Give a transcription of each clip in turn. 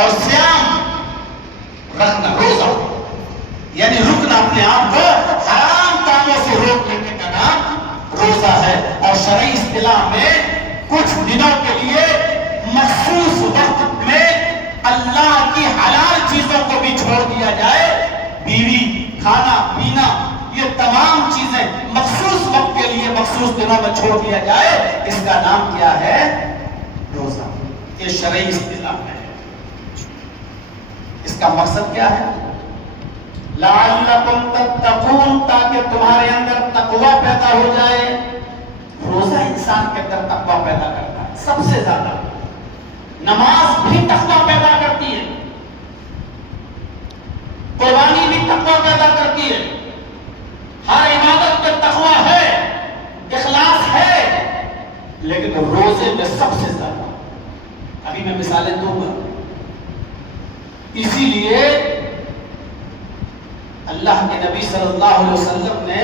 اور سیام رکھنا، روزہ یعنی رکنا اپنے آپ کو حرام کاموں سے روک لینے کا نام روزہ ہے۔ اور شرعی اصطلاح میں کچھ دنوں کے لیے مخصوص وقت میں اللہ کی حلال چیزوں کو بھی چھوڑ دیا جائے، بیوی، کھانا پینا، یہ تمام چیزیں مخصوص وقت کے لیے مخصوص دنوں میں چھوڑ دیا جائے، اس کا نام کیا ہے؟ روزہ۔ یہ شرعی اصطلاح ہے۔ اس کا مقصد کیا ہے؟ لعلکم تتقون، تاکہ تمہارے اندر تقوی پیدا ہو جائے۔ روزہ انسان کے اندر تقوی پیدا کرتا ہے سب سے زیادہ۔ نماز بھی تقوی پیدا کرتی ہے، قربانی بھی تقوی پیدا کرتی ہے، ہر عبادت میں تقوی ہے، اخلاص ہے، لیکن روزے میں سب سے زیادہ۔ ابھی میں مثالیں دوں گا۔ اسی لیے اللہ کے نبی صلی اللہ علیہ وسلم نے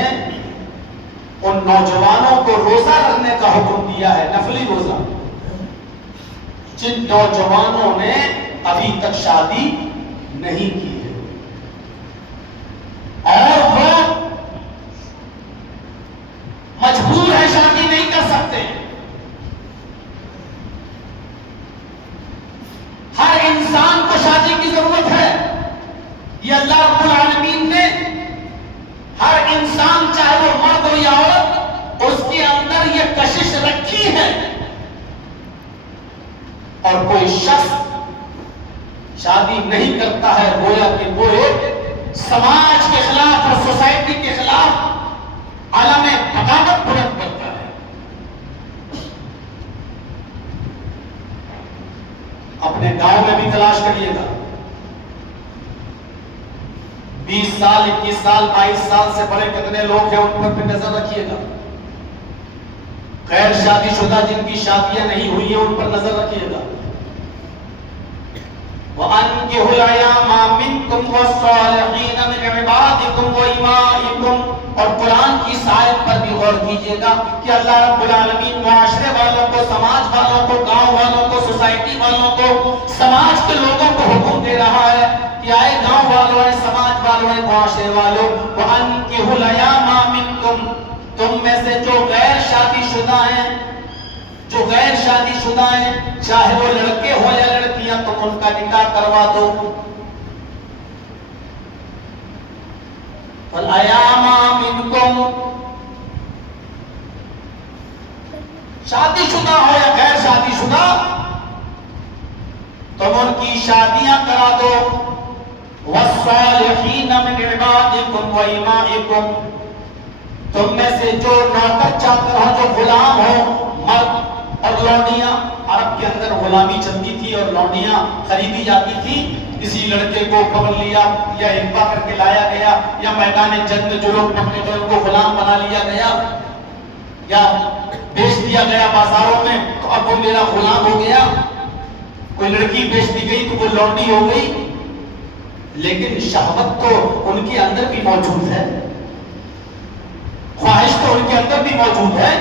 ان نوجوانوں کو روزہ رکھنے کا حکم دیا ہے، نفلی روزہ، جن نوجوانوں نے ابھی تک شادی نہیں کی ہے اور وہ مجبور ہے، شادی نہیں کر سکتے۔ ہر انسان کو شادی کی ضرورت ہے، یہ اللہ رب العالمین نے ہر انسان، چاہے وہ مرد ہو یا عورت، اس کے اندر یہ کشش رکھی ہے۔ اور کوئی شخص شادی نہیں کرتا ہے، گویا کہ وہ سماج کے خلاف اور سوسائٹی کے خلاف علم بغاوت بلند کرتا ہے۔ اپنے گاؤں میں بھی تلاش کریے گا، 20 سال 21 سال 22 سال سے بڑے کتنے لوگ ہیں، ان پر بھی نظر رکھیے گا۔ غیر شادی شدہ جن کی شادیاں نہیں ہوئی ہیں، ان پر نظر رکھیے گا۔ وَأَنكِحُوا الْأَيَامَ مِنكُمْ وَالصَّالِحِينَ مِنْ عِبَادِكُمْ وَإِمَائِكُمْ۔ اور قرآن کی اس آیت پر بھی غور کیجئے گا کہ اللہ رب العالمین معاشرے والوں کو، سماج والوں کو، گاؤں والوں کو، سوسائٹی والوں کو، سماج کے لوگوں کو حکم دے رہا ہے کہ آئے گاؤں والوں، آئے سماج والوں، آئے معاشرے والوں، وَأَنكِحُوا الْأَيَامَ مِنكُمْ، تم میں سے جو غیر شادی شدہ ہیں، جو غیر شادی شدہ ہیں، چاہے وہ لڑکے ہو یا لڑکیاں، تم ان کا نکاح کروا دو۔ وَالْأَيَامَ مِنْكُمْ، شادی شدہ ہو یا غیر شادی شدہ، تم ان کی شادیاں کرا دو۔ وَالصَّالِحِينَ مِنْ عِبَادِكُمْ وَإِمَائِكُمْ، تم میں سے جو نوکر چاکر ہو، جو غلام ہو، مرد اور لونڈیاں، عرب کے اندر غلامی چلتی تھی اور لونڈیاں خریدی جاتی تھی۔ کسی لڑکے کو پکڑ لیا یا اغوا کر کے لایا گیا، یا میدان جنگ میں جو لوگ پکڑے گئے ان کو غلام بنا لیا گیا یا بیچ دیا گیا بازاروں میں، تو اب وہ میرا غلام ہو گیا۔ کوئی لڑکی بیچ دی گئی تو وہ لونڈی ہو گئی، لیکن شہوت تو ان کے اندر بھی موجود ہے، خواہش تو ان کے اندر بھی موجود ہے۔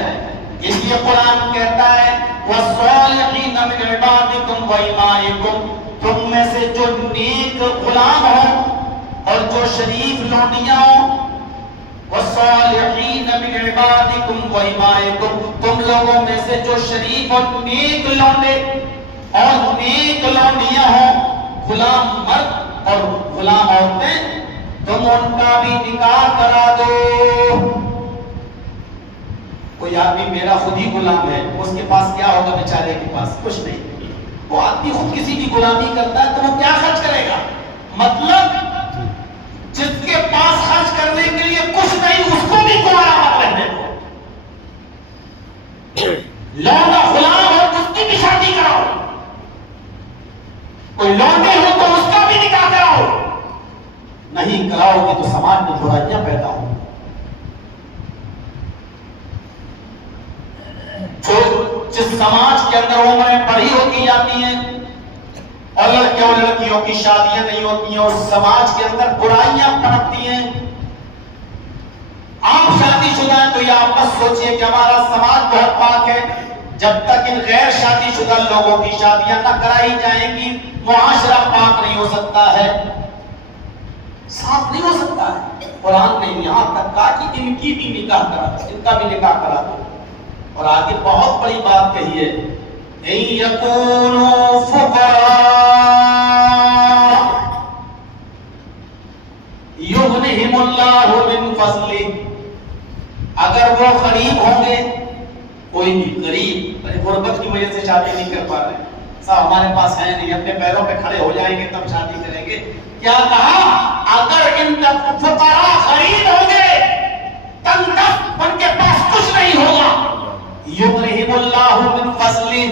اس لیے قرآن کہتا ہے وَالصَّالِحِينَ مِنْ عِبَادِكُمْ وَإِمَائِكُمْ، تم میں سے جو نیک غلام ہوں اور جو شریف لونڈیاں ہوں، وَالصَّالِحِينَ مِنْ عِبَادِكُمْ وَإِمَائِكُمْ، تم لوگوں میں سے جو شریف اور نیک لونڈے اور نیک لونڈیاں ہوں، غلام مرد اور غلام عورتیں، تم ان کا بھی نکاح کرا دو۔ کوئی آدمی میرا خود ہی غلام ہے، اس کے پاس کیا ہوگا؟ بیچارے کے پاس کچھ نہیں۔ وہ آدمی خود کسی کی غلامی کرتا ہے تو وہ کیا خرچ کرے گا؟ مطلب جس کے پاس خرچ کرنے کے لیے کچھ نہیں، اس کو بھی کنوارا مت رہنے دو۔ لونڈا غلام ہو تو اس کی بھی شادی کراؤ، کوئی لونڈے ہو تو اس کا بھی نکاح کراؤ۔ نہیں کراؤ گے تو سماج میں برائیاں پیدا ہوں۔ جس سماج کے اندر عمریں بڑھی ہوتی جاتی ہیں اور لڑکے اور لڑکیوں کی شادیاں نہیں ہوتی ہیں، اس سماج کے اندر برائیاں پنپتی ہیں۔ آپ شادی شدہ ہیں تو یہ آپ بس سوچئے کہ ہمارا سماج بہت پاک ہے، جب تک ان غیر شادی شدہ لوگوں کی شادیاں نہ کرائی جائیں گی معاشرہ پاک نہیں ہو سکتا ہے، صاف نہیں ہو سکتا ہے۔ قرآن نے یہاں تک کہا کہ ان کی بھی نکاح کرا دو، ان کا بھی نکاح کرا دو، اور آگے بہت بڑی بات کہی ہے، اِن یکونوا فقراء یغنہم اللہ من فضلہ، اگر وہ غریب ہوں گے، کوئی بھی غریب غربت کی وجہ سے شادی نہیں کر پا رہے، صاحب ہمارے پاس ہے نہیں، اپنے پیروں پہ کھڑے ہو جائیں گے تب شادی کریں گے، کیا کہا اگر ان فقراء غریب ہوں گے، تنگ دست، ان کے پاس کچھ نہیں ہوگا، یغنہم اللہ من فضلہ،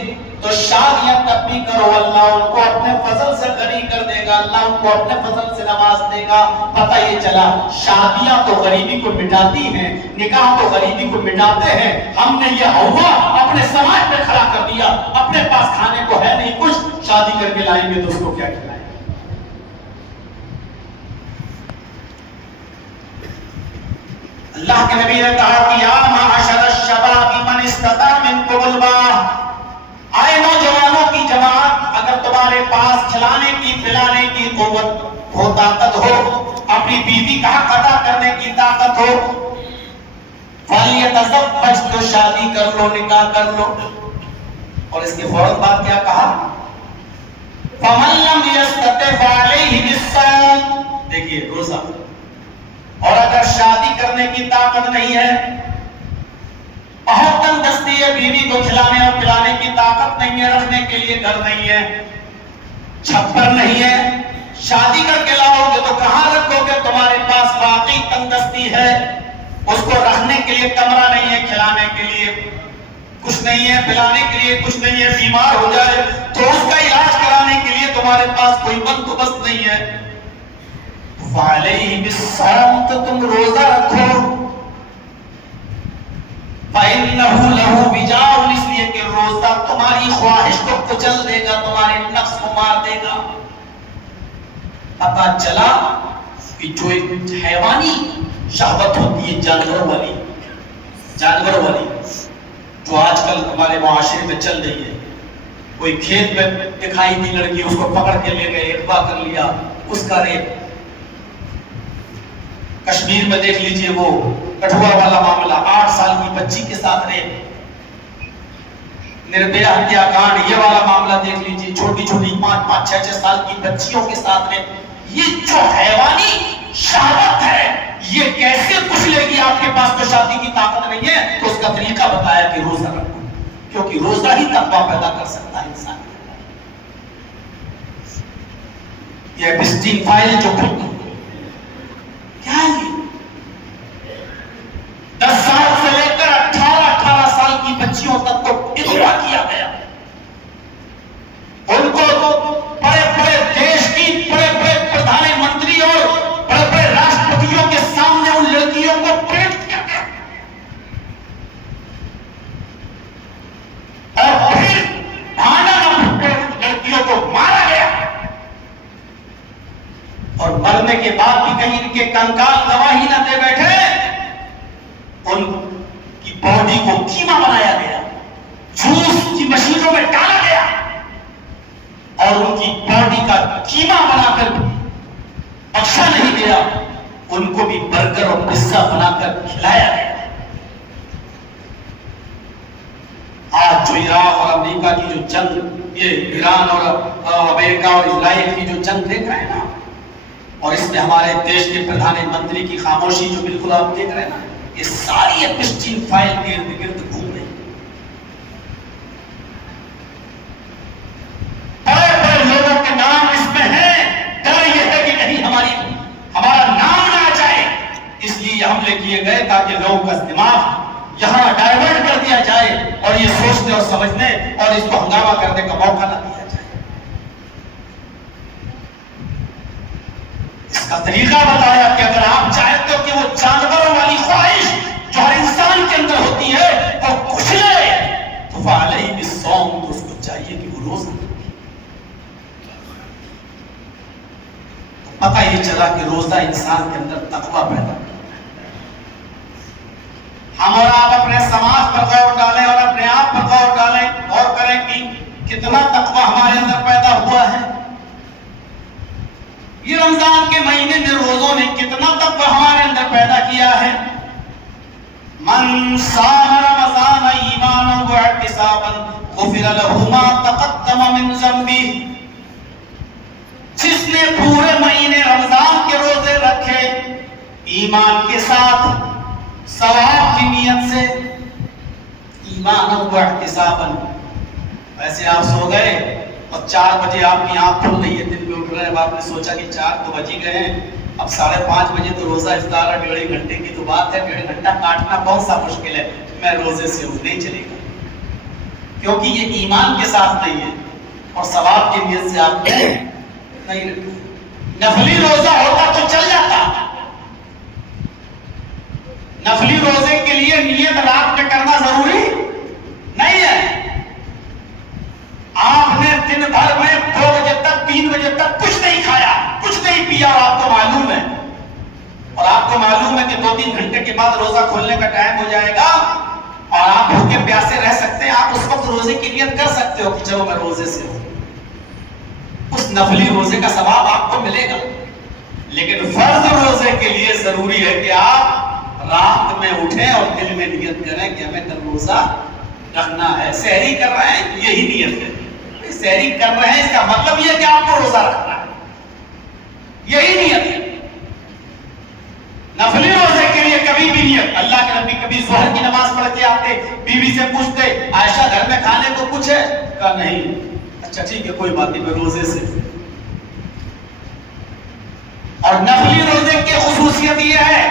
تو شادیاں تب بھی کرو، اللہ ان کو اپنے فضل سے غنی کر دے گا، اللہ ان کو اپنے فضل سے نواز دے گا۔ پتہ یہ چلا شادیاں تو غریبی کو مٹاتی ہیں، نکاح تو غریبی کو مٹاتے ہیں، ہم نے یہ ہوا اپنے سماج میں کھڑا کر دیا، اپنے پاس کھانے کو ہے نہیں کچھ، شادی کر کے لائیں گے تو اس کو کیا کھلائیں گے؟ اللہ کے نبی نے کہا کہ یا معاشر الشباب من استطاع منکم الباء، آئے نوجوانوں کی جماعت، اگر تمہارے پاس کھلانے کی پلانے کی قوت ہو، طاقت ہو، اپنی بیوی کا حق ادا کرنے کی طاقت ہو، فَلْيَتَزَوَّجْ، تو شادی کر لو، نکاح کر لو۔ اور اس کے فوراً بعد کیا کہا؟ فَمَن لَّمْ يَسْتَطِعْ فَعَلَيْهِ بِالصَّوْمِ، دیکھیے روزہ، اور اگر شادی کرنے کی طاقت نہیں ہے، بہت تنگ دستی ہے، بیوی کو کھلانے اور پلانے کی طاقت نہیں ہے، رکھنے کے لیے گھر نہیں ہے، چھپر نہیں ہے، شادی کر کے لاؤ گے تو کہاں رکھو گے؟ تمہارے پاس واقعی تنگ دستی ہے، اس کو رکھنے کے لیے کمرہ نہیں ہے، کھلانے کے لیے کچھ نہیں ہے، پلانے کے لیے کچھ نہیں ہے، بیمار ہو جائے تو اس کا علاج کرانے کے لیے تمہارے پاس کوئی بندوبست نہیں ہے، فَعَلَيْهِ بِالصَّوْمِ، تو تم روزہ رکھو، فَإِنَّهُ لَهُ وِجَاءٌ، اس لیے کہ روزہ تمہاری خواہش کو کچل دے گا، تمہارے نفس کو مار دے گا۔ پتہ چلا کہ جو ایک حیوانی شہوت ہوتی ہے جانوروں والی، جو آج کل ہمارے معاشرے میں چل رہی ہے، کوئی کھیت میں دکھائی دی لڑکی، اس کو پکڑ کے لے گئے، اغوا کر لیا، اس کا ریپ۔ کشمیر میں دیکھ لیجئے وہ کٹھوا والا معاملہ، 8 سال کی بچی کے ساتھ ریپ، نربھیا ہتیا کانڈ، یہ والا معاملہ دیکھ لیجئے، چھوٹی چھوٹی 5-5, 6-6 سال کی بچیوں کے ساتھ ریپ۔ یہ جو حیوانی شہوت ہے، یہ کیسے کچلے گی؟ آپ کے پاس تو شادی کی طاقت نہیں ہے، تو اس کا طریقہ بتایا کہ روزہ رکھو، کیونکہ روزہ ہی تقویٰ پیدا کر سکتا ہے انسان۔ یہ ایپسٹین فائل جو کیا ہے، یہ 10 سال سے لے کر 18 سال کی بچیوں تک کو اغوا کیا گیا، ان کو بڑے بڑے دیش کی بڑے بڑے پردھان منتری اور بڑے بڑے راشٹرپتیوں کے سامنے ان لڑکیوں کو پیٹ کیا گیا، اور پھر لڑکیوں کو مارا گیا، اور مرنے کے بعد بھی کہیں ان کے کنکال گواہی نہ دے بیٹھے، ان کی باڈی کو کیما بنایا گیا، جوس کی مشینوں میں ڈالا گیا، اور ان کی باڈی کا کیما بنا کر بخشا نہیں گیا، ان کو بھی برگر اور پزا بنا کر کھلایا گیا۔ آج جو عراق اور امریکہ کی جو جنگ، یہ ایران اور امریکہ اور اسرائیل کی جو جنگ دیکھ رہے ہیں نا، اور اس میں ہمارے دیش کے پردھان منتری کی خاموشی جو بالکل آپ دیکھ رہے ہیں نا، یہ ساری ایپسٹین فائل گرد گرد گھوم رہی ہے۔ بڑے بڑے لوگوں کے نام اس میں ہیں، ڈر یہ ہے کہ کہیں ہمارا نام نہ آ جائے، اس لیے یہ حملے کیے گئے تاکہ لوگوں کا دماغ یہاں ڈائیورٹ کر دیا جائے، اور یہ سوچنے اور سمجھنے اور اس کو ہنگامہ کرنے کا موقع نہ دیا جائے۔ اس کا طریقہ بتایا کہ اگر آپ چاہتے ہو کہ وہ جانوروں والی خواہش جو ہر انسان کے اندر ہوتی ہے وہ کچلے، تو فَعَلَيْهِ بِالصَّوْمِ، تو اس کو چاہیے کہ وہ روزہ رکھے۔ پتہ یہ چلا کہ روزہ انسان کے اندر تقویٰ پیدا کرتا ہے۔ ہم اور آپ اپنے سماج پر غور ڈالیں اور اپنے آپ پر غور ڈالیں، غور کریں کہ کتنا تقویٰ ہمارے اندر پیدا ہوا ہے۔ یہ رمضان کے مہینے میں روزوں نے کتنا تقویٰ ہمارے اندر پیدا کیا ہے. من صام رمضان ایمانا واحتسابا غفر له ما تقدم من ذنبه. جس نے پورے مہینے رمضان کے روزے رکھے ایمان کے ساتھ ثواب کی نیت سے، ایمانا واحتسابا. ویسے آپ سو گئے اور 4 بجے آپ کی آنکھ کھل رہی ہے، دن میں اٹھ رہے ہیں، اب آپ نے سوچا کہ 4 تو بج ہی گئے ہیں، اب 5:30 بجے تو روزہ افطار ہے، 1.5 گھنٹے کی تو بات ہے، 1.5 گھنٹہ کاٹنا کون سا مشکل ہے، میں روزے سے ہوں، نہیں چلے گا. کیونکہ یہ ایمان کے ساتھ نہیں ہے اور ثواب کی نیت سے آپ نے نہیں رکھا. نفلی روزہ ہوتا تو چل جاتا. نفلی روزے کے لیے نیت رات میں کرنا ضروری نہیں ہے. آپ نے دن بھر میں 2 بجے تک 3 بجے تک کچھ نہیں کھایا، کچھ نہیں پیا، اور آپ کو معلوم ہے، اور آپ کو معلوم ہے کہ 2-3 گھنٹے کے بعد روزہ کھولنے کا ٹائم ہو جائے گا اور آپ بھوکے پیاسے رہ سکتے ہیں. آپ اس وقت روزے کی نیت کر سکتے ہو کہ چلو میں روزے سے ہوں. اس نفلی روزے کا ثواب آپ کو ملے گا. لیکن فرض روزے کے لیے ضروری ہے کہ آپ رات میں اٹھیں اور دل میں نیت کریں کہ ہمیں کل روزہ رکھنا ہے. سحری کر رہے ہیں، یہی نیت ہے. سحری کر رہے ہیں اس کا مطلب یہ ہے کہ آپ کو روزہ رکھنا ہے، یہی نیت ہے. نفلی روزے کے لیے کبھی بھی نیت. اللہ کے نبی کبھی ظہر کی نماز پڑھ کے آتے، بیوی سے پوچھتے عائشہ گھر میں کھانے کو کچھ ہے؟ کہا نہیں. اچھا ٹھیک ہے کوئی بات نہیں، میں روزے سے. اور نفلی روزے کی خصوصیت یہ ہے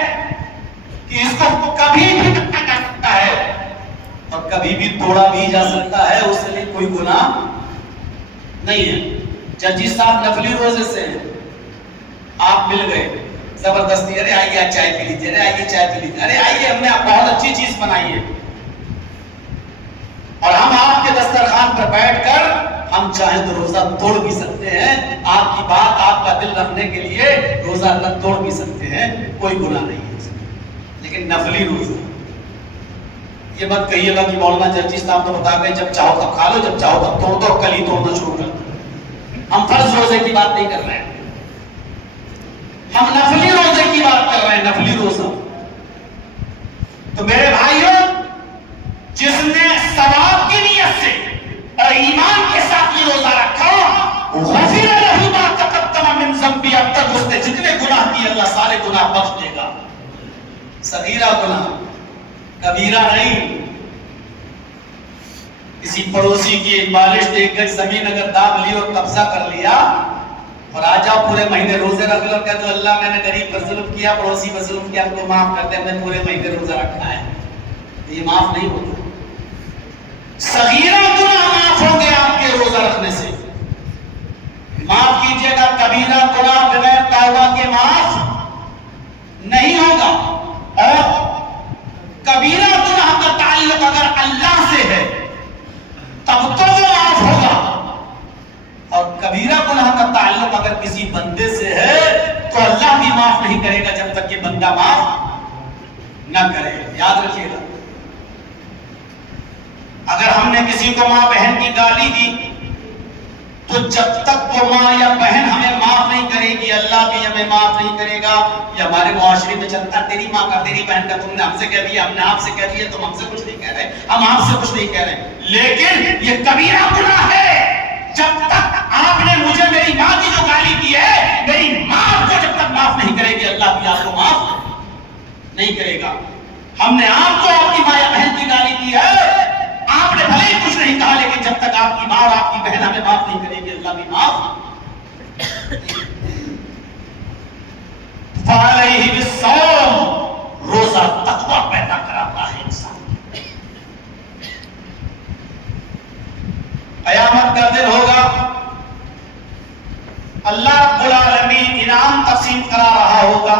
کہ اس کو کبھی بھی کٹا جا سکتا ہے اور کبھی بھی توڑا بھی جا سکتا ہے، اس لیے کوئی گناہ نہیں ہے. ججی صاحب نفلی روزے سے ہیں، آپ مل گئے زبردستی، ارے آئیے چائے پی لیجیے، ارے آئیے چائے پی لیجیے، ارے آئیے ہم نے بہت اچھی چیز بنائی ہے، اور ہم آپ کے دسترخوان پر بیٹھ کر ہم چاہیں تو روزہ توڑ بھی سکتے ہیں. آپ کی بات، آپ کا دل رکھنے کے لیے روزہ نہ توڑ بھی سکتے ہیں، کوئی گناہ نہیں ہے. لیکن نفلی روزہ یہ مت کہیے گا کہ مولانا جرجی صاحب تو بتا گئے جب چاہو تب کھا لو، جب چاہو تب توڑ دو، کل ہی توڑنا شروع کر دو. ہم فرض روزے کی بات نہیں کر رہے ہیں، ہم نفلی روزے کی بات کر رہے ہیں. نفلی روزہ تو میرے بھائیوں، جس نے ثواب کی نیت سے اور ایمان کے ساتھ یہ روزہ رکھا، غفر لہ ما تقدم من ذنبہ، اب تک اس نے جتنے گناہ کیے اللہ سارے گناہ بخش دے گا. صغیرہ گناہ، کبیرہ نہیں. کسی پڑوسی کی ایک بالش دیکھ کر زمین اگر داب لی اور قبضہ کر لیا اور آ جاؤ پورے مہینے روزے رکھ لو، کہہ دو اللہ میں نے غریب پر ظلم کیا، پڑوسی پر ظلم کیا، ہم کو معاف کر دے، ہم نے پورے مہینے روزہ رکھا ہے. یہ معاف نہیں ہوتا. صغیرہ گناہ معاف ہوں گے آپ کے روزہ رکھنے سے، معاف کیجئے گا. کبیرہ گناہ بغیر توبہ کے معاف نہیں ہوگا. اور کبیرہ گناہ کا تعلق اگر اللہ سے ہے تب تو وہ معاف ہوگا، اور کبیرہ گناہ کا تعلق اگر کسی بندے سے ہے تو اللہ بھی معاف نہیں کرے گا جب تک یہ بندہ معاف نہ کرے. یاد رکھیے گا، اگر ہم نے کسی کو ماں بہن کی گالی دی تو جب تک وہ ماں یا بہن ہمیں معاف نہیں کرے گی اللہ بھی ہمیں معاف نہیں کرے گا. یہ ہمارے معاشرے میں چلتا، تیری ماں کا تیری بہن کا تم نے ہم سے کہہ دیا، ہم نے آپ سے کہہ دیا، تم ہم سے کچھ نہیں کہہ رہے، ہم آپ سے کچھ نہیں کہہ رہے. لیکن یہ کبیرہ گناہ ہے. جب تک آپ نے مجھے میری ماں کی جو گالی دی ہے، میری ماں کو جب تک معاف نہیں کرے گی اللہ بھی آپ کو معاف نہیں کرے گا. ہم نے آپ کو آپ کی ماں یا بہن کی گالی دی ہے، آپ نے بھلے ہی کچھ نہیں کہا، لیکن جب تک آپ کی ماں اور آپ کی بہن ہمیں معاف نہیں کرے گی اللہ بھی معاف. فعلیہ بالصوم، روزہ تقویٰ پیدا کراتا ہے انسان. قیامت کا دن ہوگا، اللہ رب العالمین انعام تقسیم کرا رہا ہوگا.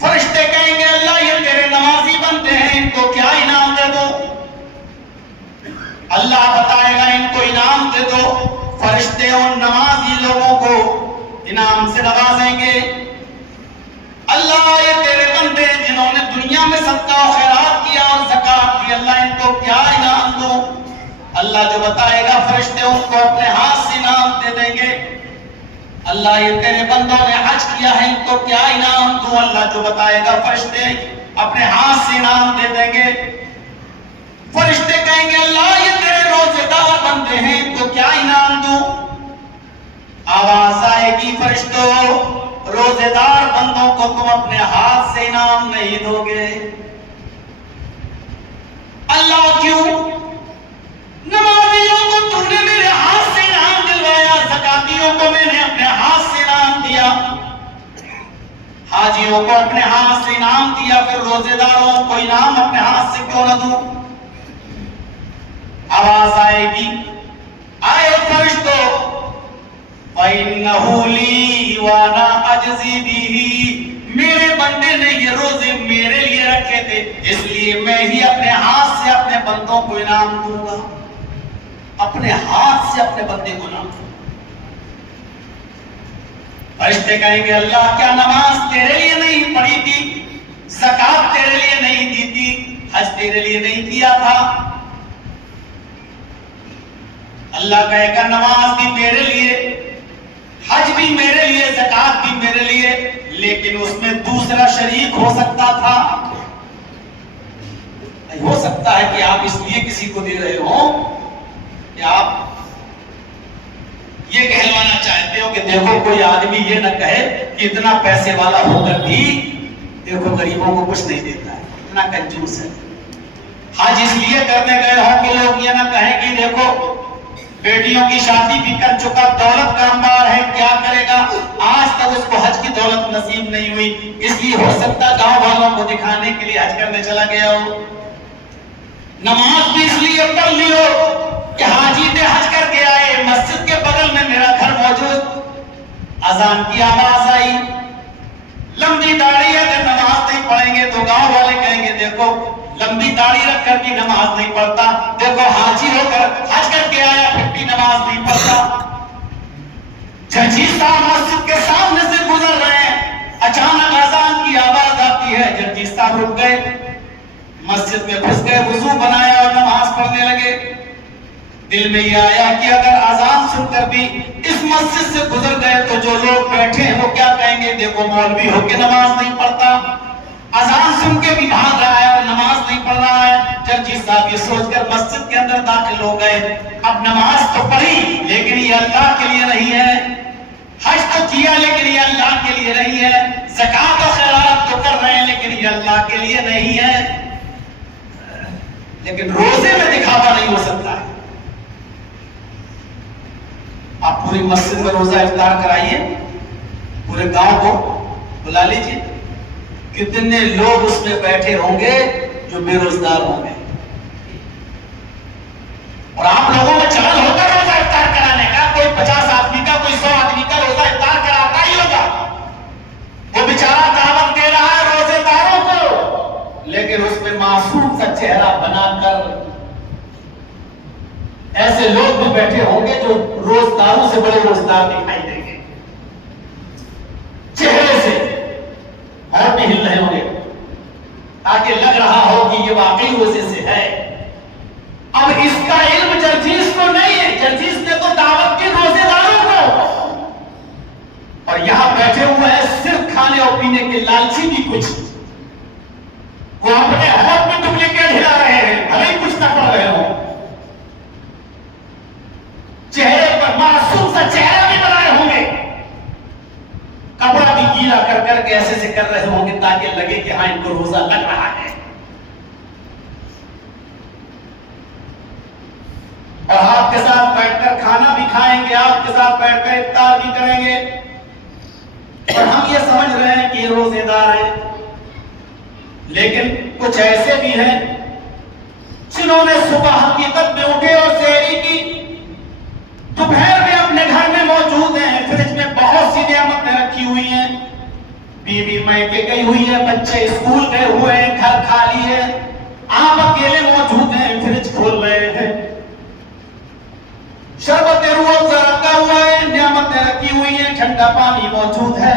فرشتے کہیں گے اللہ یہ تیرے نمازی بندے ہیں، ان کو کیا انعام دے دو؟ اللہ بتائے گا ان کو انعام دے دو. فرشتے اور نمازی لوگوں کو انعام سے نوازیں گے. اللہ یہ تیرے بندے جنہوں نے دنیا میں صدقہ و خیرات کیا اور زکات دی، اللہ ان کو کیا انعام دو؟ اللہ جو بتائے گا فرشتے ان کو اپنے ہاتھ سے انعام دے دیں گے. اللہ یہ تیرے بندوں نے حج کیا ہے ان کو کیا انعام دوں؟ اللہ جو بتائے گا فرشتے اپنے ہاتھ سے انعام دے دیں گے. فرشتے کہیں گے اللہ یہ تیرے روزے دار بندے ہیں ان کو کیا انعام دوں؟ آواز آئے گی فرشتوں روزے دار بندوں کو تم اپنے ہاتھ سے انعام نہیں دو گے. اللہ کیوں؟ نمازیوں کو تم نے میرے ہاتھ سے انعام دلوایا، زکاتیوں کو میں نے اپنے ہاتھ سے انعام دیا، حاجیوں کو اپنے ہاتھ سے انعام دیا، پھر روزے داروں کو انعام اپنے ہاتھ سے کیوں نہ دوں؟ آواز آئے گی آئے فرشتوں فَإِنَّهُ لِي وَأَنَا أَجْزِي بِهِ، میرے بندے نے یہ روزے میرے لیے رکھے تھے اس لیے میں ہی اپنے ہاتھ سے اپنے بندوں کو انعام دوں گا. اپنے ہاتھ سے اپنے بندے کو انعام دوں گا. فرشتے کہیں گے اللہ کیا نماز تیرے لیے نہیں پڑھی تھی، زکات تیرے لیے نہیں دی تھی، حج تیرے لیے نہیں کیا تھا؟ اللہ کہے گا نماز بھی میرے لیے، حج بھی میرے لیے، زکات بھی میرے لیے، لیکن اس میں دوسرا شریک ہو سکتا تھا. ہو سکتا ہے کہ آپ اس لیے کسی کو دے رہے ہو کہ آپ یہ کہلوانا چاہتے ہو کہ دیکھو کوئی آدمی یہ نہ کہے کہ اتنا پیسے والا ہو کر بھی دیکھو غریبوں کو کچھ نہیں دیتا ہے، اتنا کنجوس ہے. حج اس لیے کرنے گئے ہو کہ لوگ یہ نہ کہیں کہ دیکھو بیٹیوں کی شادی بھی کر چکا، دولت کا انبار ہے، کیا کرے گا، آج تک اس کو حج کی دولت نصیب نہیں ہوئی، اس لیے ہو سکتا گاؤں والوں کو دکھانے کے لیے حج کرنے چلا گیا ہو. نماز بھی اس لیے پڑھ لی ہو کہ حاجی نے حج کر کے آئے، مسجد کے بغل میں میرا گھر موجود، اذان کی آواز آئی، لمبی داڑھی اگر نماز نہیں پڑھیں گے تو گاؤں والے کہیں گے دیکھو لمبی داڑھی رکھ کر بھی نماز نہیں پڑھتا، دیکھو حاجی ہو کر حج کر کے آیا پھر بھی نماز نہیں پڑھتا. ججی صاحب مسجد کے سامنے سے گزر رہے ہیں، اچانک اذان کی آواز آتی ہے، ججی صاحب رک گئے، مسجد میں گھس گئے، وضو بنایا اور نماز پڑھنے لگے. دل میں یہ آیا کہ اگر اذان سن کر بھی اس مسجد سے گزر گئے تو جو لوگ بیٹھے ہیں وہ کیا کہیں گے، دیکھو مولوی ہو کے نماز نہیں پڑھتا، اذان سن کے بھی بھاگ رہا ہے اور نماز نہیں پڑھ رہا ہے. جرجی صاحب یہ سوچ کر مسجد کے اندر داخل ہو گئے، اب نماز تو پڑھی لیکن یہ اللہ کے لیے نہیں ہے، حج تو کیا لیکن یہ اللہ کے لیے نہیں ہے، زکات و خیرات تو کر رہے ہیں لیکن یہ اللہ کے لیے نہیں ہے. لیکن روزے میں دکھاوا نہیں ہو سکتا ہے. آپ پوری مسجد میں روزہ افطار کرائیے، پورے گاؤں کو بلا لیجیے، کتنے لوگ اس میں بیٹھے ہوں گے جو بے روزگار ہوں گے. اور آپ لوگوں میں چلن ہوگا روزہ افطار کرانے کا، کوئی 50 آدمی کا کوئی 100 آدمی کا روزہ افطار کراتا ہی ہوگا. وہ بیچارہ دعوت دے رہا ہے روزے داروں کو، لیکن اس میں معصوم سا چہرہ بنا کر ایسے لوگ بھی بیٹھے ہوں گے جو روزداروں سے بڑے روزدار دکھائی دیں گے چہرے سے، اور بھی ہل رہے ہوں گے تاکہ لگ رہا ہو کہ یہ واقعی روزے سے ہے. اب اس کا علم جرجیس کو نہیں ہے، جرجیس نے تو دعوت کی روزے داروں کو، اور یہاں بیٹھے ہوئے ہیں صرف کھانے اور پینے کے لالچی بھی کچھ، وہ اپنے ہاتھ میں ڈپلیکیٹ ہلا رہے ہیں بھلے ہی کچھ نہ پڑھ رہے ہوں، چہرے پر معصوم سا چہرہ بھی بنائے ہوں گے، کپڑا بھی گیلا کر کر کے ایسے سے کر رہے ہوں گے تاکہ لگے کہ ہاں ان کو روزہ لگ رہا ہے. اور آپ کے ساتھ بیٹھ کر کھانا بھی کھائیں گے، آپ کے ساتھ بیٹھ کر افطار بھی کریں گے، اور ہم یہ سمجھ رہے ہیں کہ یہ روزے دار ہیں. لیکن کچھ ایسے بھی ہیں جنہوں نے صبح حقیقت میں اٹھے اور سحری کی، دوپہر میں اپنے گھر میں موجود ہیں، فریج میں بہت سی نعمتیں رکھی ہوئی ہیں، بیوی میکے گئی ہوئی ہے، بچے اسکول گئے ہوئے ہیں، گھر خالی ہے، آپ اکیلے موجود ہیں، فریج کھول رہے ہیں، شربت روح افزا رکھا ہوا ہے، نعمتیں رکھی ہوئی ہیں، ٹھنڈا پانی موجود ہے،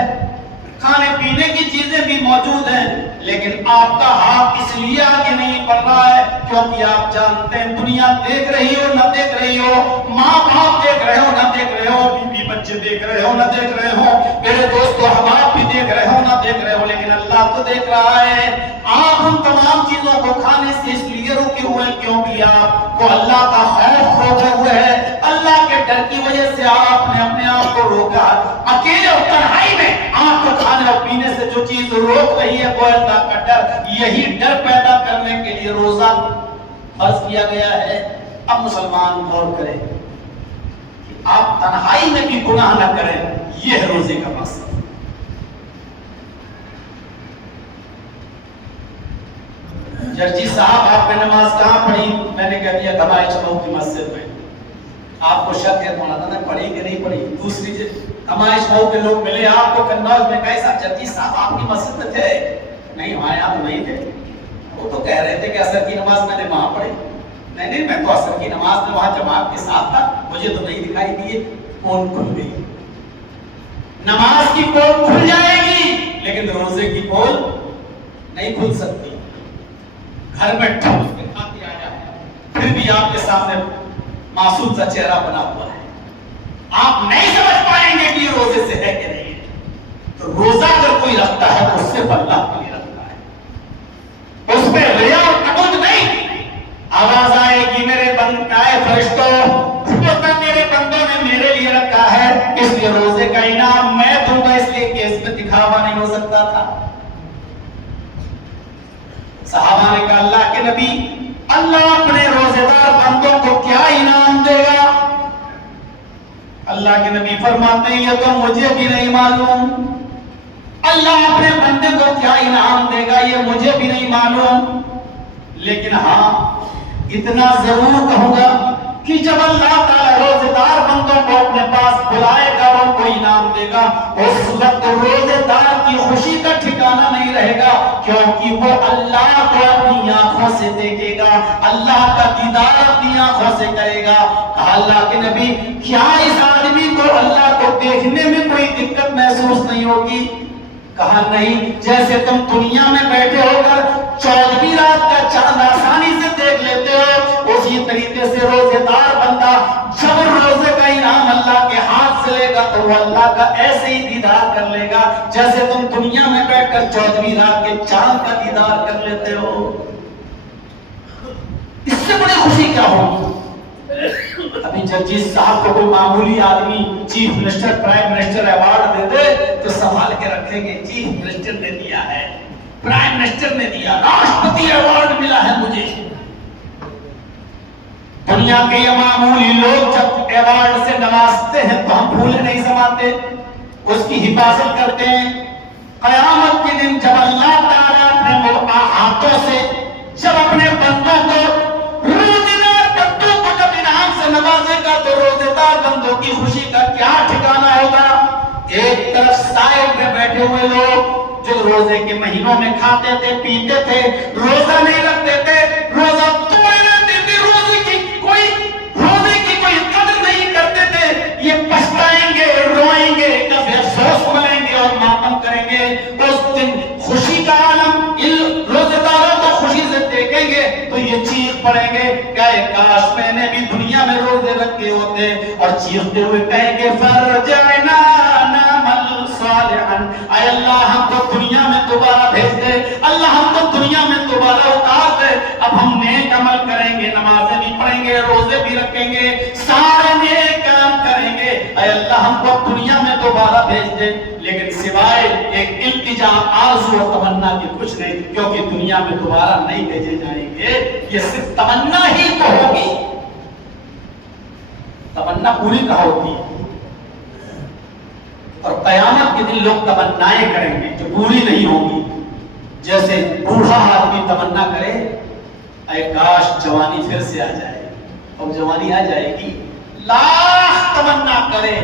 کھانے پینے کی چیزیں بھی موجود ہیں، لیکن آپ کا ہاتھ اس لیے آگے نہیں بڑھ رہا ہے کیونکہ آپ جانتے ہیں دنیا دیکھ رہی ہو نہ دیکھ رہی ہو، ماں باپ دیکھ رہے ہو نہ دیکھ رہے ہو, بیوی بچے دیکھ رہے ہو نہ دیکھ رہے ہو, میرے دوست و احباب بھی دیکھ رہے ہو نہ دیکھ رہے ہو, لیکن اللہ تو دیکھ رہا ہے. آپ ان تمام چیزوں کو کھانے سے اس لیے رکے ہوئے کیونکہ آپ کو اللہ کا خوف کھوتے ہوئے ہے. اللہ کے ڈر کی وجہ سے آپ نے اپنے آپ کو روکا. اکیلے اور تنہائی میں آپ کو کھانے اور پینے سے جو چیز روک رہی ہے وہ اللہ کا ڈر. یہی ڈر پیدا کرنے کے لیے روزہ فرض کیا گیا ہے. اب مسلمان غور کریں کہ آپ تنہائی میں بھی گناہ نہ کریں, یہ ہے روزے کا مقصد. جرجی صاحب آپ نے نماز کہاں پڑھی؟ میں نے کہہ دیا گھمائے چلو کی مسجد میں. آپ کو شک ہے مولانا نے پڑھی کہ نہیں پڑھی؟ دوسری گھمائے چلو کے لوگ ملے آپ کو کنوج میں, کہے صاحب جرجی صاحب آپ کی مسجد میں تھے؟ نہیں وہاں آپ نہیں تھے. وہ تو کہہ رہے تھے کہ عصر کی نماز میں نے وہاں پڑھی. نہیں میں تو عصر کی نماز میں وہاں جماعت کے ساتھ تھا, مجھے تو نہیں دکھائی دیے. پول کھل گئی. نماز کی پول کھل جائے گی لیکن روزے کی پول نہیں کھل سکتی. گھر میں ٹھپ کے کھاتے آ جائے پھر بھی آپ کے سامنے معصوم سا چہرہ بنا ہوا ہے, آپ نہیں سمجھ پائیں گے کہ یہ روزے سے ہے کہ نہیں ہے. تو روزہ اگر کوئی رکھتا ہے تو اس سے اللہ کے لیے رکھتا ہے, اس پہ ریا اور تقلد نہیں. آواز آئے کہ میرے بندے فرشتوں, میرے بندوں نے میرے لیے رکھا ہے, اس لیے روزے کا انعام میں دوں گا, اس لیے کہ اس میں دکھاوا نہیں ہو سکتا تھا. صحابہ نے کہا اللہ کے نبی, اللہ اپنے روزے دار بندوں کو کیا انعام دے گا؟ اللہ کے نبی فرماتے ہیں یہ تو مجھے بھی نہیں معلوم. اللہ اپنے بندے کو کیا انعام دے گا یہ مجھے بھی نہیں معلوم, لیکن ہاں اتنا ضرور کہوں گا کہ جب اللہ تعالیٰ روزے دار بندوں کو اپنے پاس بلائے گا اور ان کو انعام دے گا, اس وقت روزے دار کی خوشی کا ٹھکانہ نہیں رہے گا, کیونکہ وہ اللہ کو اپنی آنکھوں سے دیکھے گا, اللہ کا دیدار اپنی آنکھوں سے کرے گا. اللہ کے نبی کیا اس آدمی کو اللہ کو دیکھنے میں کوئی دقت محسوس نہیں ہوگی؟ کہا نہیں, جیسے تم دنیا میں بیٹھے ہو کر 14ویں رات کا چاند آسانی سے دیکھ لیتے ہو, اسی طریقے سے روزے دار بندہ جب روزے کا انعام اللہ کے ہاتھ سے لے گا تو وہ اللہ کا ایسے ہی دیدار کر لے گا جیسے تم دنیا میں بیٹھ کر 14ویں رات کے چاند کا دیدار کر لیتے ہو. اس سے بڑی خوشی کیا ہوگی؟ ابھی جرجی صاحب کو کوئی معمولی آدمی chief minister prime minister award دے دے تو سنبھال کے رکھیں گے, چیف منسٹر نے دیا ہے, پرائم منسٹر نے دیا, راشٹرپتی ایوارڈ ملا ہے مجھے. دنیا کے یہ معمولی لوگ جب ایوارڈ سے نوازتے ہیں تو ہم پھول نہیں سماتے, اس کی حفاظت کرتے ہیں. قیامت کے دن جب اللہ تعالیٰ اپنے ہاتھوں سے جب اپنے بندوں کو نوازے گا تو روزے دار بندوں کی خوشی کا کیا ٹھکانہ ہوگا. ایک طرف سائڈ میں بیٹھے ہوئے لوگ جو روزے کے مہینوں میں کھاتے تھے پیتے تھے, روزہ نہیں رکھتے تھے, روزہ توڑے رہتے تھے, روزے کی کوئی قدر نہیں کرتے تھے, یہ پچھتائیں گے, روئیں گے, کبھی افسوس ملیں گے اور ماتم کریں گے. اس دن خوشی کا عالم روزے داروں کو خوشی سے دیکھیں گے تو یہ چیخ پڑیں گے کہ کاش میں نے بھی دنیا میں روزے رکھے ہوتے, اور چیختے ہوئے کہیں گے فرجعنا نعمل صالحا, اے اللہ ہم کو دنیا میں دوبارہ بھیج دے, اللہ ہم کو دنیا میں دوبارہ اتار دے, اب ہم نیک عمل کریں گے, نمازیں بھی پڑھیں گے, روزے بھی رکھیں گے, سارے نیک کام کریں گے, اے اللہ ہم کو دنیا میں دوبارہ بھیج دے. لیکن سوائے ایک التجا, آرزو اور تمنا کے کچھ نہیں, کیونکہ دنیا میں دوبارہ نہیں بھیجے جائیں گے. یہ صرف تمنا ہی تو ہوگی, تمنا پوری کہاں ہوتی ہے. اور قیامت کے دن لوگ تمنائیں کریں گے جو پوری نہیں ہوگی. جیسے بوڑھا آدمی تمنا کرے اے کاش جوانی پھر سے آ جائے, اب جوانی آ جائے گی, لاکھ تمنا کرے,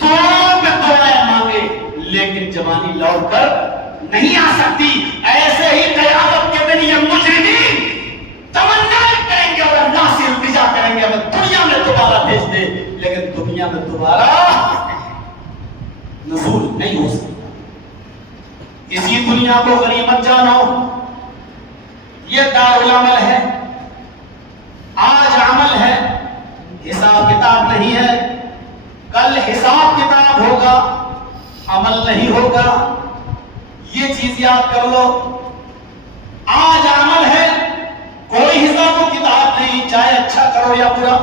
دعا میں دعائیں مانگے, لیکن جوانی لوٹ کر نہیں آ سکتی. ایسے ہی قیامت کے دن یہ مجرمین تمنا کریں گے اور اللہ سے التجا کریں گے ہمیں دنیا میں دوبارہ بھیج دے, لیکن دنیا میں دوبارہ نزول نہیں ہو سکتا. اسی دنیا کو غنیمت جانو, یہ دارالعمل ہے, آج عمل ہے, حساب کتاب نہیں ہے, کل عمل نہیں ہوگا. یہ چیز یاد کر لو. آج عمل ہے, کوئی حساب و کتاب نہیں, چاہے اچھا کرو یا برا.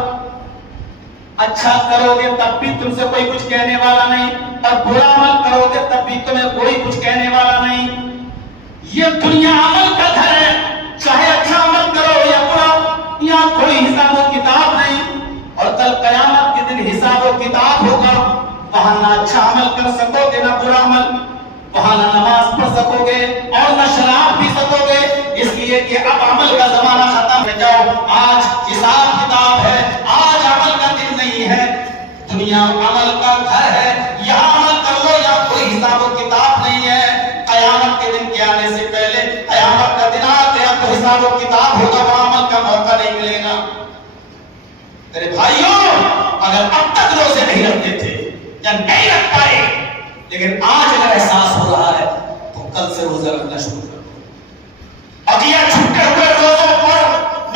اچھا کرو گے تب بھی تم سے کوئی کچھ کہنے والا نہیں, اور برا عمل کرو گے تب بھی تمہیں کوئی کچھ کہنے والا نہیں. یہ دنیا عمل کا گھر ہے, چاہے اچھا عمل کرو یا برا, یہاں کوئی حساب و کتاب نہیں. اور کل قیامت کے دن حساب و کتاب ہوگا, وہاں نہ اچھا عمل کر سکو گے نہ برا عمل, وہاں نہ نماز پڑھ سکو گے اور نہ شراب پی سکو گے, اس لیے کہ اب عمل کا زمانہ ختم ہو جاؤ. آج حساب کتاب ہے, آج عمل کا دن نہیں ہے. دنیا عمل کا گھر ہے, یہاں عمل کر لو, یہاں کوئی حساب و کتاب نہیں ہے. قیامت کے دن کے آنے سے پہلے, قیامت کا دن آ گیا تو حساب و کتاب ہوگا, وہاں عمل کا موقع نہیں ملے گا. میرے بھائیوں, اگر اب تک روزے نہیں رکھتے تھے یا نہیں رکھ پائے, لیکن آج اگر احساس ہو رہا ہے تو کل سے روزہ رکھنا شروع کر دو. اگیا چھوٹے ہوئے روزوں پر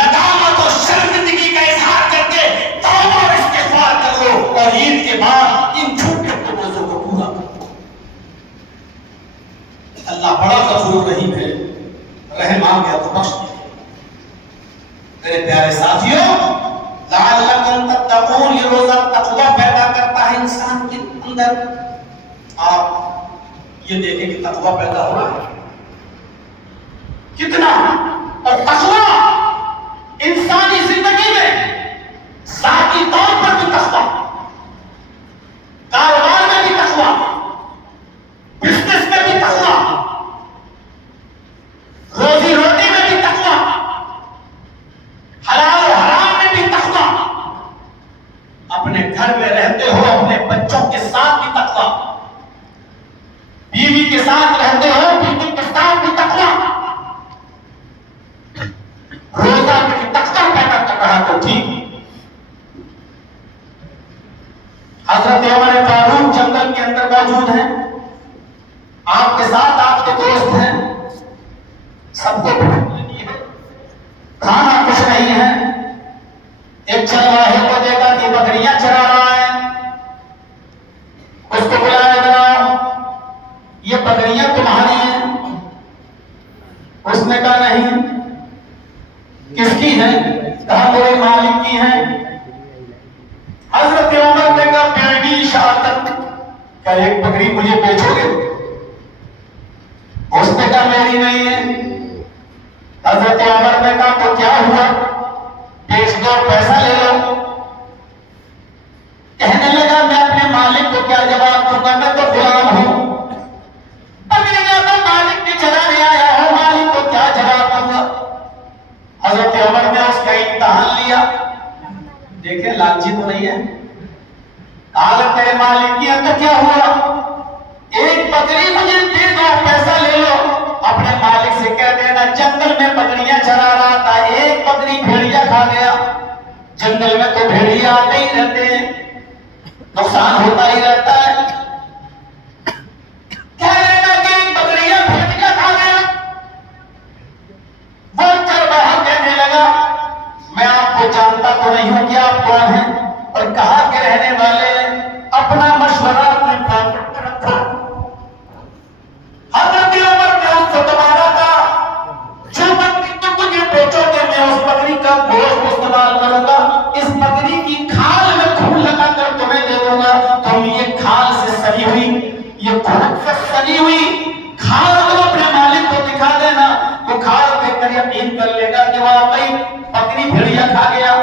ندامت اور شرمندگی کا اظہار کر کے توبہ اور استغفار کر لو, اور عید کے بعد ان چھوٹے ہوئے روزوں کو پورا کر دو. اللہ بڑا غفور رحیم ہے, رحم آ گیا تو بخش دے. میرے پیارے ساتھیوں, لعلکم تتقون, یہ روزہ تقویٰ پیدا کرتا ہے انسان کے اندر. آپ یہ دیکھیں کہ تقویٰ پیدا ہو رہا ہے کتنا, اور تقویٰ انسانی زندگی میں ذاتی طور پر بھی تقویٰ, کاروبار میں بھی تقویٰ, بزنس میں بھی تقویٰ, روزی روٹی میں بھی تقویٰ, حلال و حرام میں بھی تقویٰ, اپنے گھر میں رہتے ہو اپنے بچوں کے ساتھ بھی تقویٰ, بیوی کے ساتھ رہتے ہو بیوی کے ساتھ بھی تقویٰ. روزہ بھی تقویٰ پیدا کر رہا تو ٹھیک. حضرت عمر فاروق جنگل کے اندر موجود ہیں, آپ کے ساتھ آپ کے دوست ہیں, سب کو کھانا کچھ نہیں ہے. ایک چرواہے کو دیکھا کہ بکریاں چرا رہا ہے, اس کو بلایا گیا, یہ بکریاں تمہاری ہیں؟ اس نے کہا نہیں. کس کی ہے؟ کہا میرے مالک کی ہیں. حضرت عمر نے کہا بیعی شاطن, کیا ایک بکری مجھے بیچو گے؟ اس نے کہا میری نہیں ہے. حضرت عمر نے کہا تو کیا ہوا, بیچ دو, پیسہ لے لو. کہنے لگا میں اپنے مالک کو کیا جواب دوں گا, میں تو غلام ہوں. مالک نے چلانے آیا ہوں, مالک کو کیا جواب دوں گا. حضرت عمر نے اس کا امتحان لیا, دیکھیں لالچی تو نہیں ہے. کہا تیرے مالک کی ہے تو کیا ہوا, ایک بکری مجھے دے دو, پیسہ لے لو. اپنے مالک سے کہہ دینا جنگل میں بکریاں چرا رہا تھا, ایک بکری بھیڑیا کھا گیا. جنگل میں تو بھیڑیا آتے ہی رہتے ہیں, نقصان ہوتا ہی رہتا ہے. کہہ لینا کہ ایک بکریاں بھیڑیا کھا گیا. وہ چرواہا کہنے لگا میں آپ کو جانتا تو نہیں ہوں کہ آپ کون ہیں اور کہاں کے رہنے والے ہیں, اپنا مشورہ اپنے پاس رکھو. حضرت عمر نے اس سے دوبارہ کہا جو بکری تو مجھے بیچو گے میں اس بکری کا گوشت استعمال کروں گا, اس بکری کی کھال میں خون لگا کر تمہیں دے دوں گا. تم یہ کھال سے سنی ہوئی, یہ خون سے سنی ہوئی کھال تم اپنے مالک کو دکھا دینا, وہ کھال دیکھ کر یقین کر لے گا کہ واقعی بکری بھیڑیا کھا گیا.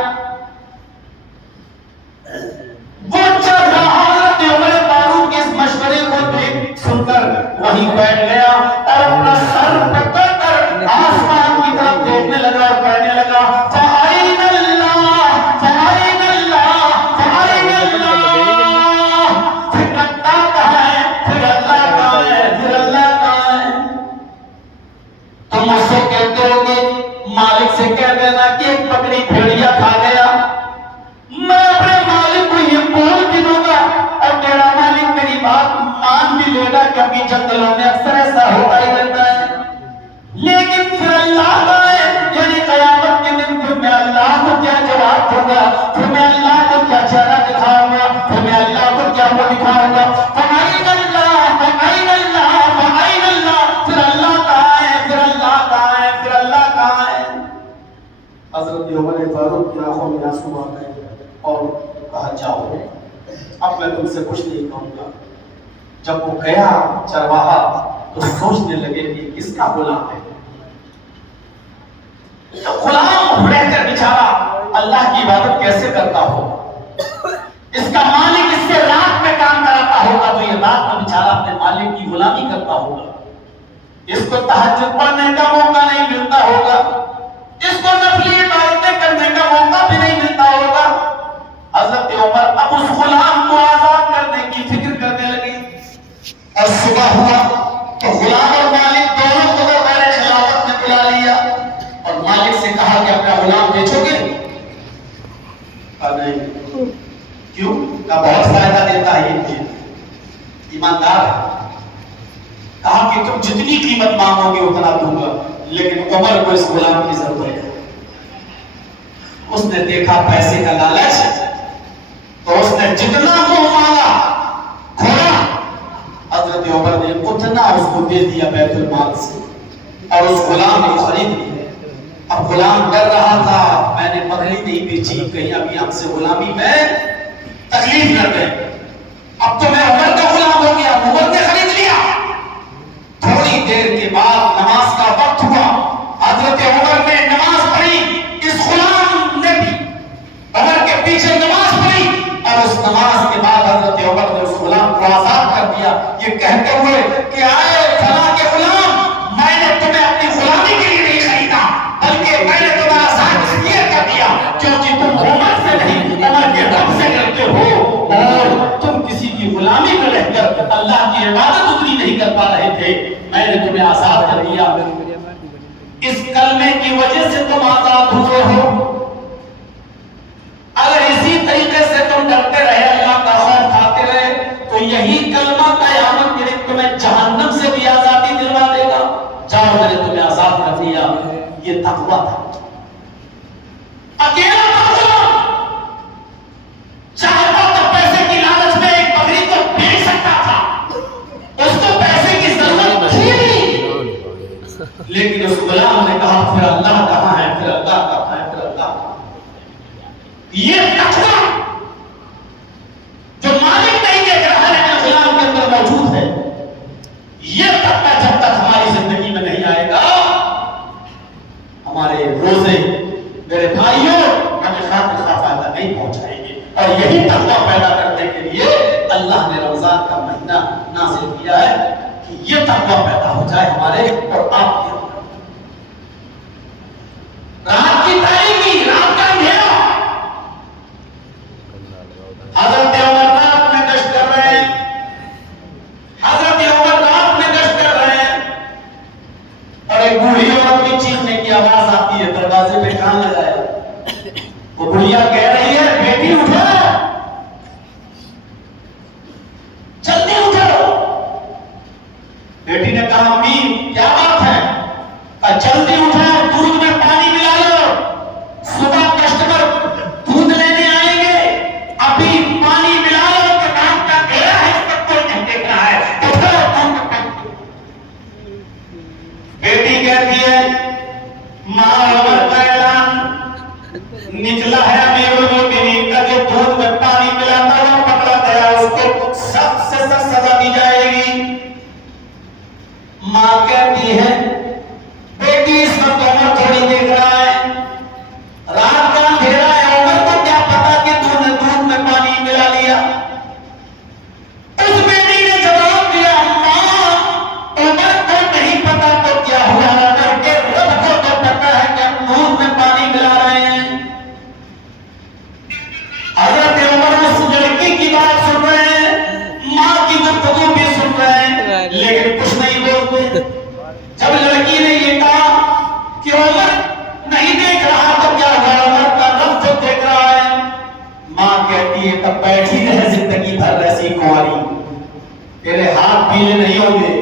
وہ حضرت عمر فاروق کے اس مشورے کو دیکھ سن کر وہیں بیٹھ گیا اور اپنا سر پکڑ کر آسمان کی طرف دیکھنے لگا اور کہنے لگا فَأَيْنَ اللَّهُ فَأَيْنَ اللَّهُ فَأَيْنَ اللَّهُ. پھر اللہ کہاں ہے, پھر اللہ کہاں ہے, پھر اللہ اب میں تم سے کچھ نہیں کہوں گا۔ جب وہ گیا چرواہا تو سوچنے لگے کہ کس کا غلام ہے، تو غلام رہ کر بیچارہ اللہ کی عبادت کیسے کرتا ہوگا، اس کا مالک اس سے رات میں کام کراتا ہوگا تو یہ رات میں بیچارہ اپنے مالک کی غلامی کرتا ہوگا، اس کو تہجد پڑھنے کا موقع نہیں ملتا ہوگا، اس کو نفلی عبادتیں کرنے کا موقع بھی نہیں ملتا ہوگا۔ حضرت عمر اب اس غلام کو آزاد کرنے کی فکر کرنے لگے، اور صبح ہوا تو غلام اور مالک دونوں کو دربار خلافت میں بلا لیا اور مالک سے کہا کہ اپنا غلام بیچو گے؟ کہا نہیں۔ کیوں؟ کہا بہت فائدہ دیتا ہے یہ مجھے، ایماندار ہے۔ کہا کہ تم جتنی قیمت مانگو گے اتنا دوں گا، لیکن عمر کو اس غلام کی ضرورت ہے۔ اس نے دیکھا پیسے کا لالچ تو اس نے جتنا منہ مانگا کھولا، حضرت عمر نے اتنا اس کو دے دیا بیت المال سے اور اس غلام کو خرید لیا۔ اب غلام ڈر رہا تھا میں نے پگڑی نہیں بیچی، کہیں ابھی ہم سے غلامی میں تکلیف نہ دے، اب تو میں عمر کا غلام ہو گیا، عمر نے خرید لیا۔ تھوڑی دیر کے بعد نماز کا وقت ہوا، حضرت عمر نے نماز پڑھی، اس غلام نے بھی عمر کے پیچھے نماز پڑھی، اور اس نماز کے بعد حضرت عمر نے اس غلام کو آزاد کر دیا، یہ کہتے ہوئے کہ آئے فلاں کے غلام، میں نے تمہیں اپنی غلامی کے لیے نہیں خریدا، بلکہ میں نے تمہیں آزاد اس لیے کر دیا کیونکہ تم عمر سے نہیں عمر کے رب سے کرتے ہو، اور تم کسی کی غلامی میں رہ کر اللہ کی عبادت اتنی نہیں کر پا رہے تھے، میں نے تمہیں آزاد کر دیا۔ اس کلمے کی وجہ سے تم آزاد ہوئے ہو۔ اگر اسی طریقے سے تم ڈرتے رہے، اللہ کا خوف کھاتے رہے، تو یہی کلمہ قیامت کے دن تمہیں جہنم سے بھی آزادی دلوا دے گا۔ جاؤ میں نے تمہیں آزاد کر دیا، یہ تقویٰ تھا۔ اکیلا تقویٰ چاہتا تو پیسے کی لالچ میں ایک بکری کو بیچ سکتا تھا، اس کو پیسے کی ضرورت تھی نہیں، لیکن اس غلام نے کہا پھر اللہ کہاں ہے، پھر اللہ کہاں ہے، پھر اللہ کہاں ہے۔ یہ تقویٰ جو مالک نہیں دیکھ رہا ہے غلام کے اندر موجود ہے، یہ تقویٰ جب تک ہماری زندگی میں نہیں آئے گا، ہمارے روزے میرے بھائیوں ہمیں خاطر فائدہ نہیں پہنچائیں گے۔ اور یہی تقویٰ پیدا کرنے کے لیے اللہ نے رمضان کا مہینہ نازل کیا ہے کہ یہ تقویٰ پیدا ہو جائے ہمارے اور آپ کے اندر۔ رات کی تاریکی، رات کا اندھیرا، حضرت عمر رات میں گشت کر رہے ہیں، حضرت عمر رات میں گشت کر رہے ہیں، اور ایک بوڑھی عورت کی چیخنے کی آواز آتی ہے، دروازے پہ کان لگایا، وہ بڑھیا کہہ رہی ہے بیٹی اٹھو، جلدی اٹھو۔ بیٹی نے کہا امی کیا بات ہے؟ کہا جلدی اٹھو، دودھ میں پانی ملا لو، صبح کسٹمر دودھ لینے آئیں گے، ابھی پانی ملا لو کہ رات کا اندھیرا ہے، اس پر کوئی نہیں دیکھ رہا ہے، اٹھو۔ بیٹی کہتی ہے ماں عمر کا اعلان نکلا ہے، امیر المومنین کا جو دودھ میں پانی ملاتا ہوا پکڑا گیا اس کو سخت سے سخت سزا دی جائے گی۔ ماں کہتی ہے بیٹی اس وقت عمر تھوڑی دیکھ رہا ہے، رات کا اندھیرا ہے، عمر کو کیا پتا کہ تو نے دودھ میں پانی ملا لیا۔ اس بیٹی نے جواب دیا ماں عمر کو نہیں پتا تو کیا ہوا، اگر کہ رب کو تو پتا ہے کہ ہم دودھ میں پانی ملا رہے ہیں۔ حضرت عمر اس لڑکی کی بات سن رہے ہیں، ماں کی گفتگو بھی سن رہے ہیں، لیکن کچھ نہیں بولتے۔ جب لڑکی نے یہ کہا کہ عمر نہیں دیکھ رہا تو کیا ہوا، عمر کا رب تو دیکھ رہا ہے، ماں کہتی ہے تب بیٹھی رہے زندگی بھر ایسی کنواری، تیرے ہاتھ پیلے نہیں ہوں گے،